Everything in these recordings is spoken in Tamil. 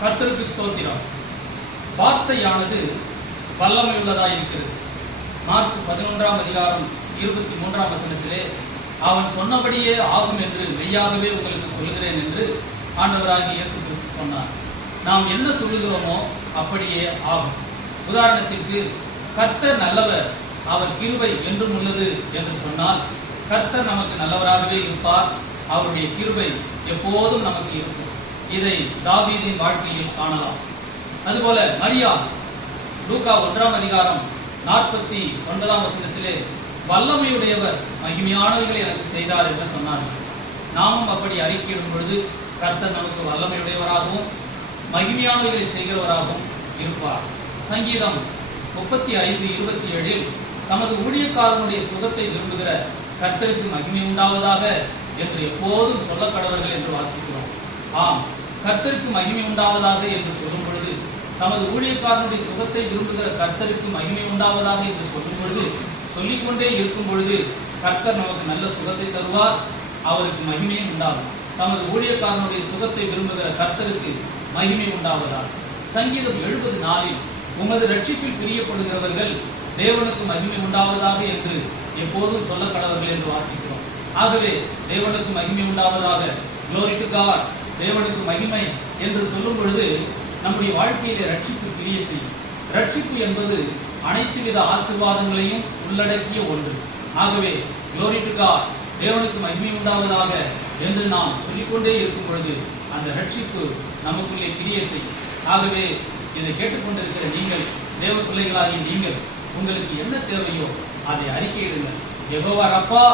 கர்த்தருக்கு ஸ்தோத்திரம். வார்த்தையானது வல்லமை உள்ளதாய் இருக்கிறது. மார்க் 11ஆம் அதிகாரம் 23ஆம் வசனத்திலே அவன் சொன்னபடியே ஆகும் என்று மெய்யாகவே உங்களுக்கு சொல்லுகிறேன் என்று ஆண்டவராகிய இயேசு கிறிஸ்து சொன்னார். நாம் என்ன சொல்லுகிறோமோ அப்படியே ஆகும். உதாரணத்திற்கு கர்த்தர் நல்லவர், அவர் கிருபை என்றும் உள்ளது என்று சொன்னால் கர்த்தர் நமக்கு நல்லவராகவே இருப்பார், அவருடைய கிருபை எப்போதும் நமக்கு இருக்கும். இதை தாவீதின் வாழ்க்கையில் காணலாம். அதுபோல மரியாள் லூக்கா 1ஆம் அதிகாரம் 49ஆம் வசனத்திலே வல்லமையுடையவர் மகிமையானவைகளை எனக்கு செய்தார் என்று சொன்னார்கள். நாமும் அப்படி அறிக்கையிடும் பொழுது கர்த்தர் நமக்கு வல்லமையுடையவராகவும் மகிமையானவைகளை செய்கிறவராகவும் இருப்பார். சங்கீதம் 35:27 தமது ஊழியக்காரனுடைய சுகத்தை விரும்புகிற கர்த்தருக்கு மகிமை உண்டாவதாக என்று எப்போதும் சொல்லக்கடவர்கள் என்று வாசிக்கிறோம். ஆம், கர்த்தருக்கு மகிமை உண்டாவதாக என்று சொல்லும் பொழுது, தமது ஊழியக்காரனுடைய சுகத்தை விரும்புகிற கர்த்தருக்கு மகிமை உண்டாவதாக என்று சொல்லும் பொழுது, சொல்லிக்கொண்டே இருக்கும் பொழுது கர்த்தர் நமக்கு நல்ல சுகத்தை தருவார், அவருக்கு மகிமையும் உண்டாகும். தமது ஊழியக்காரனுடைய சுகத்தை விரும்புகிற கர்த்தருக்கு மகிமை உண்டாவதாக. சங்கீதம் 70:4 உமது ரட்சிப்பில் பிரியப்படுகிறவர்கள் தேவனுக்கு மகிமை உண்டாவதாக என்று எப்போதும் சொல்லக்கடவர்கள் என்று வாசிக்கிறோம். ஆகவே தேவனுக்கு மகிமை உண்டாவதாக, glory to God, தேவனுக்கு மகிமை என்று சொல்லும் பொழுது நம்முடைய வாழ்க்கையிலே ரட்சிப்பு கிரியை செய்யும். ரட்சிப்பு என்பது அனைத்து வித ஆசீர்வாதங்களையும் உள்ளடக்கிய ஒன்று. ஆகவே glory to God, தேவனுக்கு மகிமை உண்டாவதாக என்று நாம் சொல்லிக்கொண்டே இருக்கும் பொழுது அந்த ரட்சிப்பு நமக்குள்ளே கிரியை செய்யும். ஆகவே இதை கேட்டுக்கொண்டிருக்கிற நீங்கள், தேவ பிள்ளைகளாகிய நீங்கள், உங்களுக்கு என்ன தேவையோ அதை அறிக்கையிடுங்கள். யெகோவா ரப்பா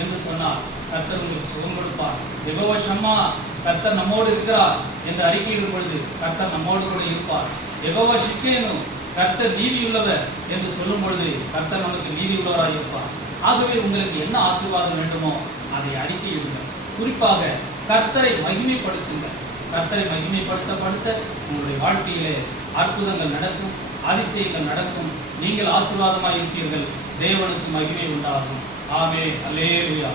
என்று சொன்னார், கர்த்தர் உங்களுக்கு சுகம் கொடுப்பார். யெகோவா ஷம்மா, கர்த்தர் நம்மோடு இருக்கிறார் என்று அறிக்கையிடும் பொழுது கர்த்தர் நம்மோடு கூட இருப்பார். யெகோவா ஷிக்கேனு, கர்த்தர் நீதியுள்ளவர் என்று சொல்லும் பொழுது கர்த்தர் நமக்கு நீதியுள்ளவராக இருப்பார். ஆகவே உங்களுக்கு என்ன ஆசீர்வாதம் வேண்டுமோ அதை அறிக்கையிடுங்கள். குறிப்பாக கர்த்தரை மகிமைப்படுத்துங்கள். கர்த்தரை மகிமைப்படுத்த உங்களுடைய வாழ்க்கையிலே அற்புதங்கள் நடக்கும், அதிசயங்கள் நடக்கும். நீங்கள் ஆசீர்வாதமாய் இருப்பீர்கள், தேவனுக்கு மகிமை உண்டாகும். ஆமென், அல்லேலூயா.